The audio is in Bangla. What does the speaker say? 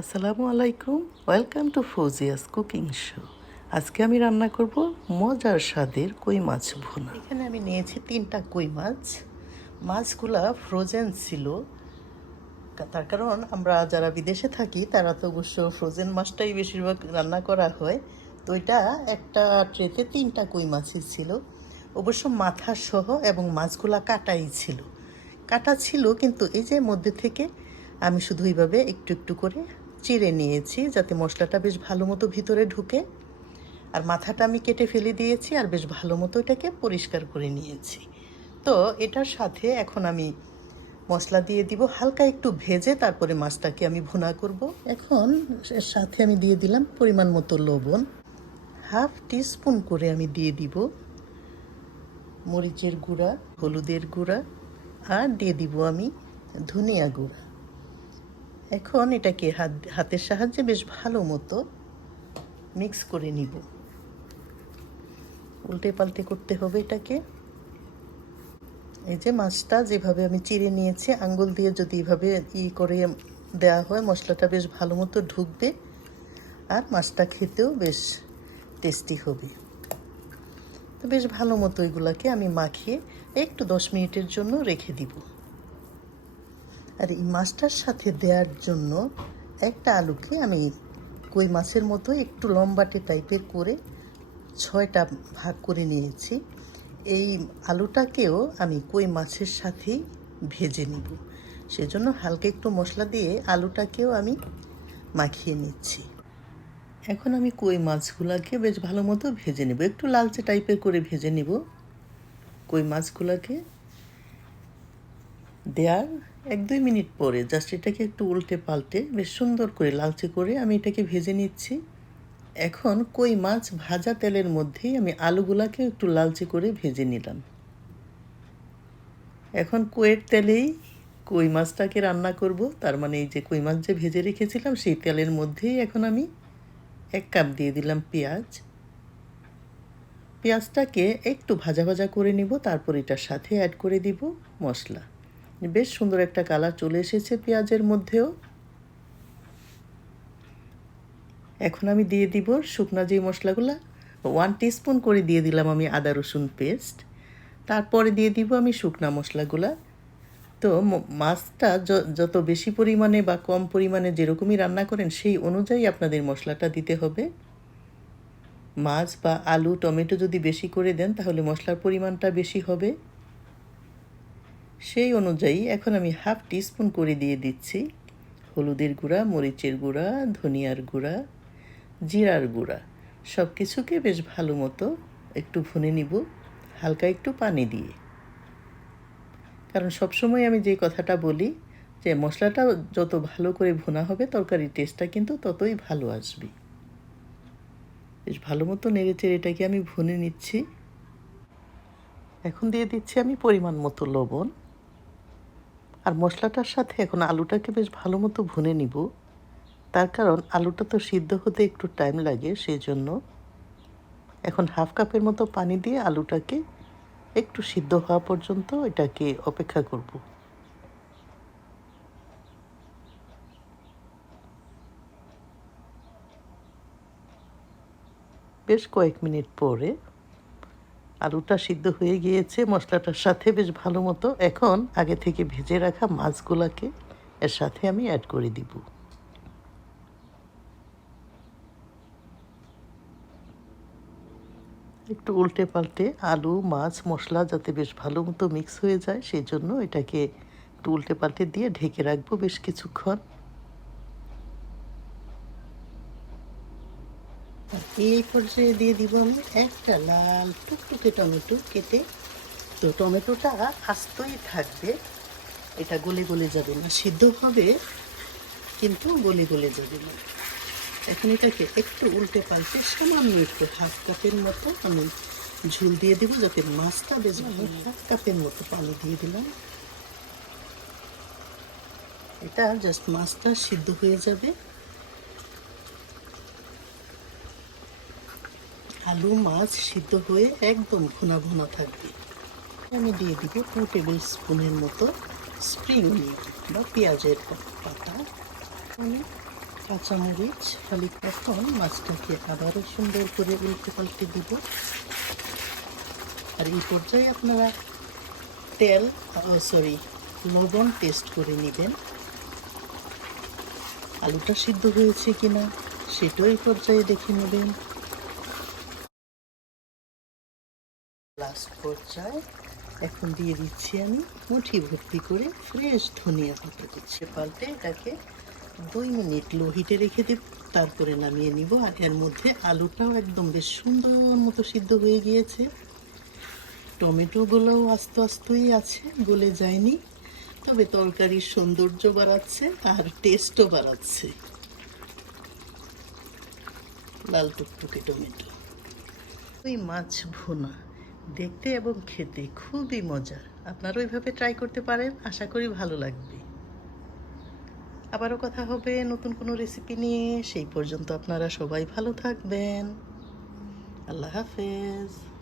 আসসালামু আলাইকুম। Welcome to Fouzia's cooking show আজকে আমি রান্না করব মজার স্বাদের কই মাছ ভুনা। এখানে আমি নিয়েছি তিনটা কই মাছ। মাছগুলা ফ্রোজেন ছিল। তার কারণ আমরা যারা বিদেশে থাকি, তারা তো অবশ্য ফ্রোজেন মাছটাই বেশিরভাগ রান্না করা হয়। তো এটা একটা ট্রেতে তিনটা কই মাছই ছিল। অবশ্য মাথা সহ এবং মাছগুলা কাটাই ছিল। কাটা ছিল, কিন্তু এই যে মধ্যে থেকে আমি শুধু এইভাবে একটু একটু করে চিড়ে নিয়েছি যাতে মশলাটা বেশ ভালো মতো ভিতরে ঢুকে। আর মাথাটা আমি কেটে ফেলে দিয়েছি আর বেশ ভালো মতো এটাকে পরিষ্কার করে নিয়েছি। তো এটার সাথে এখন আমি মশলা দিয়ে দিব, হালকা একটু ভেজে তারপরে মাছটাকে আমি ভুনা করব। এখন এর সাথে আমি দিয়ে দিলাম পরিমাণ মতো লবণ। হাফ টিস্পুন করে আমি দিয়ে দিব মরিচের গুঁড়া, হলুদের গুঁড়া, আর দিয়ে দিব আমি ধনিয়া গুঁড়া। এখন এটাকে হাত হাতের সাহায্যে বেশ ভালো মতো মিক্স করে নিব। উল্টে পাল্টে করতে হবে এটাকে। এই যে মাছটা যেভাবে আমি চিড়ে নিয়েছি, আঙ্গুল দিয়ে যদি এভাবে ই করে দেওয়া হয়, মশলাটা বেশ ভালো মতো ঢুকবে আর মাছটা খেতেও বেশ টেস্টি হবে। তো বেশ ভালো মতো এগুলাকে আমি মাখিয়ে একটু দশ মিনিটের জন্য রেখে দিব। আর এই মাছটার সাথে দেওয়ার জন্য একটা আলুকে আমি কই মাছের মতো একটু লম্বাটে টাইপের করে ছয়টা ভাগ করে নিয়েছি। এই আলুটাকেও আমি কই মাছের সাথেই ভেজে নিব। সেজন্য হালকা একটু মশলা দিয়ে আলুটাকেও আমি মাখিয়ে নিচ্ছি। এখন আমি কই মাছগুলাকে বেশ ভালো মতো ভেজে নেব। একটু লালচে টাইপের করে ভেজে নেব। কই মাছগুলাকে দেওয়ার এক দুই মিনিট পরে জাস্ট এটাকে একটু উল্টে পাল্টে বেশ সুন্দর করে লালচে করে আমি এটাকে ভেজে নিচ্ছি। এখন কই মাছ ভাজা তেলের মধ্যেই আমি আলুগুলাকে একটু লালচে করে ভেজে নিলাম। এখন কইয়ের তেলেই কই মাছটাকে রান্না করব, তার মানে এই যে কই মাছ যে ভেজে রেখেছিলাম, সেই তেলের মধ্যেই এখন আমি এক কাপ দিয়ে দিলাম পেঁয়াজ। পেঁয়াজটাকে একটু ভাজা ভাজা করে নিব, তারপর এটার সাথে অ্যাড করে দিব মশলা। বেশ সুন্দর একটা কালার চলে এসেছে পেঁয়াজের মধ্যেও। এখন আমি দিয়ে দিব শুকনা যে মশলাগুলো ওয়ান টিস্পুন করে দিয়ে দিলাম আমি আদা রসুন পেস্ট তারপরে দিয়ে দিব আমি শুকনা মশলাগুলা। তো মাছটা যত বেশি পরিমাণে বা কম পরিমাণে যেরকমই রান্না করেন, সেই অনুযায়ী আপনাদের মশলাটা দিতে হবে। মাছ বা আলু, টমেটো যদি বেশি করে দেন, তাহলে মশলার পরিমাণটা বেশি হবে। সেই অনুযায়ী এখন আমি হাফ টিস্পুন করে দিয়ে দিচ্ছি। হলুদের গুঁড়া, মরিচের গুঁড়া, ধনিয়ার গুঁড়া, জিরার গুঁড়া সব কিছুকে বেশ ভালো মতো একটু ভুনে নিব, হালকা একটু পানি দিয়ে। কারণ সবসময় আমি যে কথাটা বলি যে মশলাটা যত ভালো করে ভুনা হবে তরকারির টেস্টটা কিন্তু ততই ভালো আসবে। বেশ ভালো মতো নেড়ে চেড়ে এটাকে আমি ভুনে নিচ্ছি। এখন দিয়ে দিচ্ছি আমি পরিমাণ মতো লবণ। আর মশলাটার সাথে এখন আলুটাকে বেশ ভালো মতো ভুনে নিব। তার কারণ আলুটা তো সিদ্ধ হতে একটু টাইম লাগে সেই জন্য এখন হাফ কাপের মতো পানি দিয়ে আলুটাকে একটু সিদ্ধ হওয়া পর্যন্ত এটাকে অপেক্ষা করব। বেশ কয়েক মিনিট পরে আলুটা সিদ্ধ হয়ে গিয়েছে, মশলাটার সাথে বেশ ভালো মতো। এখন আগে থেকে ভেজে রাখা মাছগুলাকে এর সাথে আমি অ্যাড করে দিব। একটু উল্টে পাল্টে আলু, মাছ, মশলা যাতে বেশ ভালো মতো মিক্স হয়ে যায় সেই জন্য এটাকে একটু উল্টে পাল্টে দিয়ে ঢেকে রাখব বেশ কিছুক্ষণ। এই পর্যায়ে দিয়ে দিব আমি একটা লাল টুকটুকে টমেটো কেটে। তো টমেটোটা আস্তই থাকবে। এটা গলে গলে যাবে না সিদ্ধ হবে কিন্তু গলে গলে যাবে না। এখন এটাকে একটু উল্টে পাল্টে সামান্য একটু হাফ কাপের মতো আমি ঝুল দিয়ে দেবো যাতে মাছটা বেশ ভালো হাফ কাপের মতো পানি দিয়ে দিলাম। এটা জাস্ট মাছটা সিদ্ধ হয়ে যাবে। আলু, মাছ সিদ্ধ হয়ে একদম ঘন ঘন থাকবে। আমি দিয়ে দিব টু টেবিল স্পুনের মতো স্প্রিং অনিয়ন বা পেঁয়াজের পাতা। আমি কাঁচামরিচ খালি তখন মাছটাকে আবারও সুন্দর করে উল্টে পাল্টে দিব। আর এই পর্যায়ে আপনারা তেল সরি লবণ টেস্ট করে নেবেন। আলুটা সিদ্ধ হয়েছে কিনা সেটাও এই পর্যায়ে দেখে নেবেন। পর্যায়ে এখন দিয়ে দিচ্ছি আমি মুঠি ভর্তি করে ফ্রেশ ধনিয়া পাতা দিচ্ছি। পাল্টে এটাকে দুই মিনিট লো হিটে রেখে দেব, তারপরে নামিয়ে নিব। আর এর মধ্যে আলুটাও একদম বেশ সুন্দর মতো সিদ্ধ হয়ে গিয়েছে। টমেটোগুলোও আস্তে আস্তেই আছে, গলে যায়নি, তবে তরকারির সৌন্দর্য বাড়াচ্ছে আর টেস্টও বাড়াচ্ছে। লাল টুকটুকে টমেটো। ওই মাছ ভুনা দেখতে এবং খেতে খুবই মজার। আপনারা ওইভাবে ট্রাই করতে পারেন, আশা করি ভালো লাগবে। আবারও কথা হবে নতুন কোনো রেসিপি নিয়ে, সেই পর্যন্ত আপনারা সবাই ভালো থাকবেন। আল্লাহ হাফেজ।